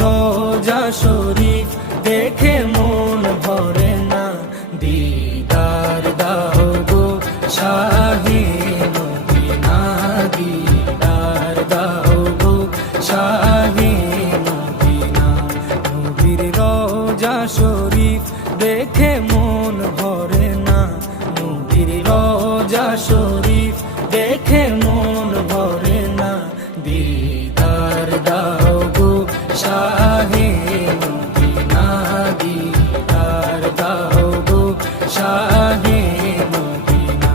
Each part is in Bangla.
রোজা শরীফ দেখে মন ভরে না, দিদার দাও গো শাহে মদিনা, দিদার দাও গো শাহে মদিনা। নবীর রোজা শরীফ দেখে মন ভরে না, নবীর রোজা শরীফ দেখে মন ভরে না, দিদার দাও গো শাহে মদিনা, দিদার দাও গো শাহে মদিনা।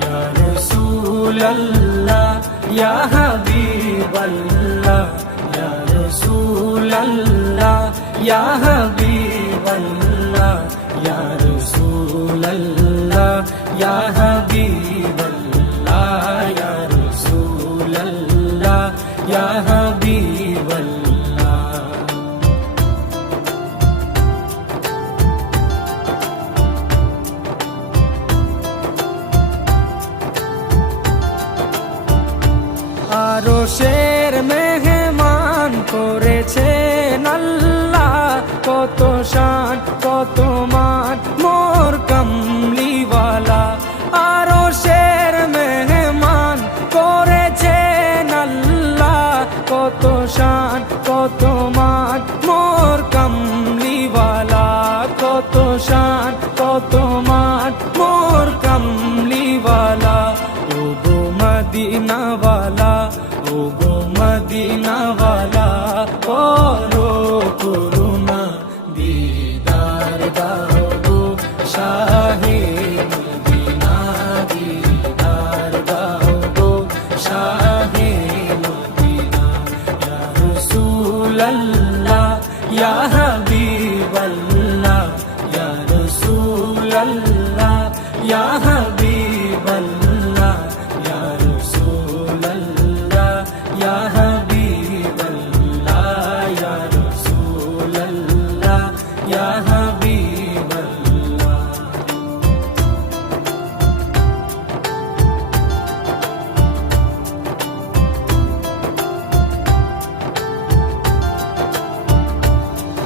ইয়া রাসূলাল্লাহ ইয়া হাবিবাল্লাহ, ইয়া রাসূলাল্লাহ ইয়া হাবিবাল্লাহ, ইয়া রাসূলাল্লাহ ইয়া হাবিবাল্লাহ, ইয়া রাসূলাল্লাহ ইয়া হাবিবাল্লাহ। আরশের মেহমান করেছেন আল্লাহ, কত শান কত মান মোর কামলিওয়ালা। আরশের মেহমান করেছেন আল্লাহ, কত শান কত মান মোর কামলিওয়ালা, কত শান কত মান মোর কামলিওয়ালা। ও গো মদিনাওয়ালা, ও গো মদিনাওয়ালা, করো করুণা, দিদার দাও গো শাহে মদিনা, দিদার দাও গো শাহে মদিনা। ইয়া রাসূলাল্লাহ ইয়া হাবিবাল্লাহ, ইয়া রাসূলাল্লাহ ইয়া হাবিবাল্লাহ, ইয়া রাসূলাল্লাহ ইয়া হাবিবাল্লাহ, ইয়া রাসূলাল্লাহ ইয়া হাবিবাল্লাহ।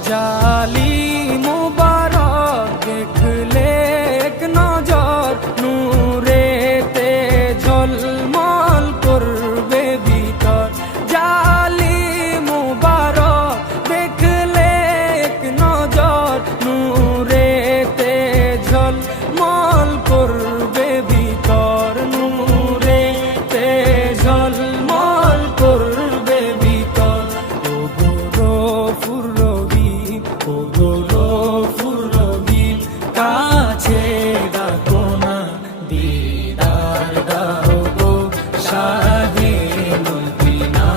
জালি মুবারক দেখলে এক নজর, নূরেতে ঝলমল করবে ভিতর। জালি মুবারক দেখলে এক নজর, নূরেতে ঝলমল করবে ভিতর, নূরেতে ঝলমল করবে ভিতর। ও গো গফুর রহিম, ও গো গফুর রহিম, কাছে ডাকো না, দিদার দাও গো শাহে মদিনা,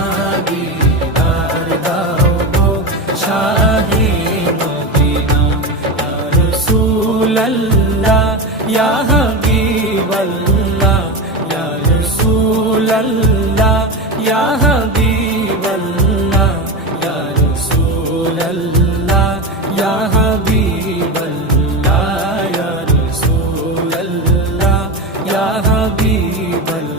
দিদার দাও গো শাহে মদিনা। ইয়া রাসূলাল্লাহ ইয়া হাবিবাল্লাহ, ইয়া রাসূলাল্লাহ ইয়া হাবিবাল্লাহ, ইয়া রাসূলাল্লাহ ইয়া হাবিবাল্লাহ, ইয়া রাসূলাল্লাহ ইয়া হাবিবাল্লাহ।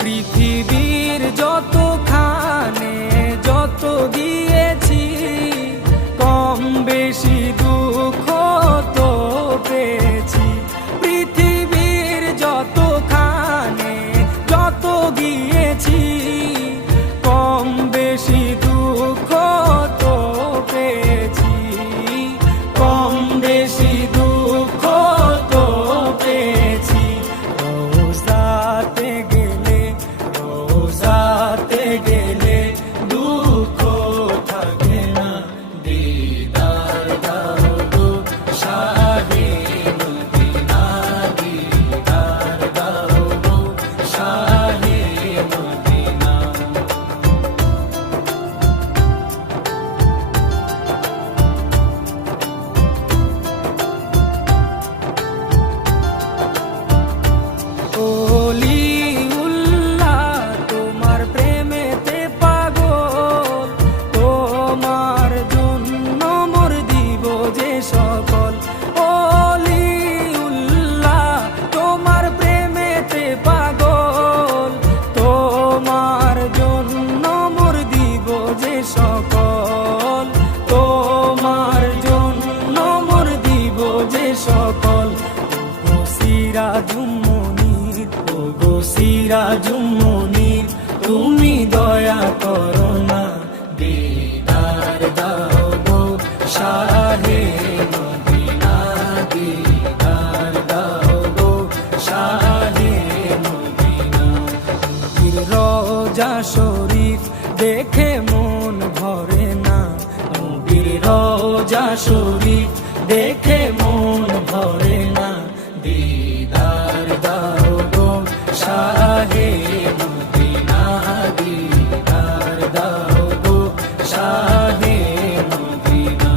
পৃথিবীর যতখানে যত দিয়েছি, কম বেশি দুঃখ তো পেয়েছি। পৃথিবীর সিরাজুম মুনির, ও গো সিরাজুম মুনির, তুমি দয়া করো না, দিদার দাও গো শাহে মদিনা, দিদার দাও গো শাহে মদিনা। নবীর রওজা শরীফ দেখে মন ভরে না, নবীর রওজা শরীফ দেখে মন ভরে না, দিদার দাও গো শাহে মদিনা, দিদার দাও গো শাহে মদিনা।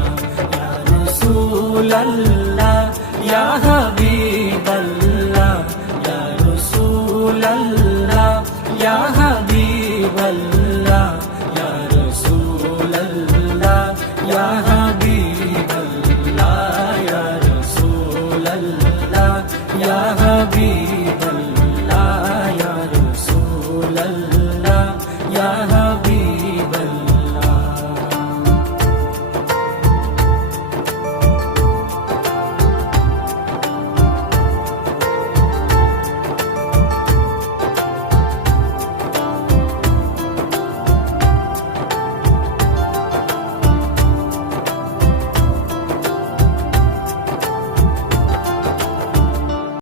ইয়া রাসূলাল্লাহ ইয়া হাবিব